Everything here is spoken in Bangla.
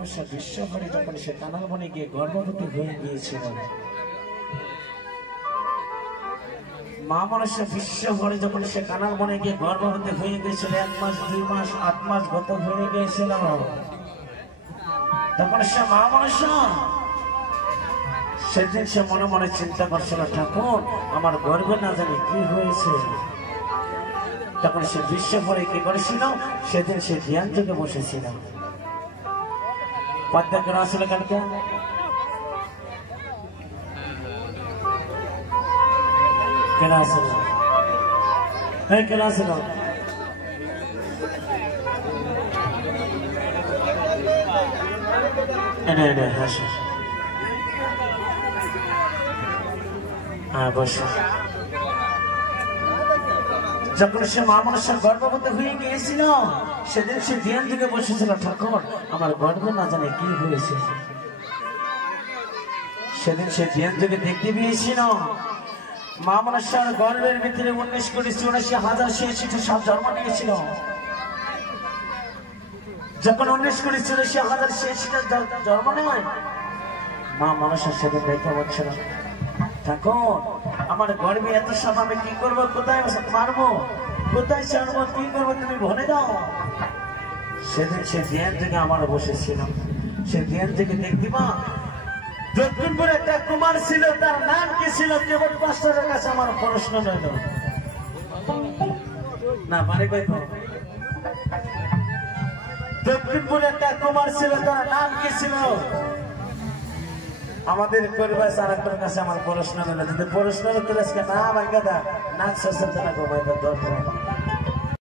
মনসা বিশ্বভরে যখন সে কানাল বনে গিয়ে গর্ভবতী হয়ে গিয়েছিল, মা মনসা বিশ্বভরে যখন সে কানাল বনে গিয়ে গর্ভবতী হয়ে গিয়েছিল, 1 মাস 2 মাস 8 মাস গত হয়ে গিয়েছিল, তখন সে মা মনসা সেদিন সে মনে মনে চিন্তা করছিল, ঠাকুর আমার গর্ভে না জানি কি হয়েছে। তখন সে বিশ্বভরে কি করেছিল, সেদিন সে ধ্যান থেকে বসেছিল। পদ্মা কেন আসলে কালকে কেন আসল কেন আসল যখন সে মা মনসা গর্ভবতী হয়ে গিয়েছিল, সেদিন সে ধ্যান থেকে বসেছিল, ঠাকুর আমার গর্ভে না জানে কি হয়েছে। সেদিন সে ধ্যান থেকে দেখতে পেয়েছিল মা মনসার গর্ভের ভিতরে 19,84,086 সাপ জন্ম নিয়েছিল। যখন 19,84,086 জন্ম নেয়, মা মনসা সেদিন দেখতে পাচ্ছিল, ঠাকুর আমার গর্ভে এত সাপ, আমি কি করবো, কোথায় মারবো, কোথায় ছাড়বো, কি করবো, তুমি বলে দাও। সেদিন সে ধ্যান থেকে আমার বসেছিল। সে ধ্যান থেকে দেখতে পা দক্ষিণপুরে একটা কুমার ছিল, তার নাম কি ছিল, কেবল পাঁচটার কাছে আমার প্রশ্ন রইল না মানে দক্ষিণপুরে একটা কুমার ছিল, তার নাম কি ছিল, আমাদের পরিবার আর একটার কাছে আমার প্রশ্ন রইল। যদি প্রশ্ন উত্তর আজকে না ভাই গাদা নাচ সচেতনা করবো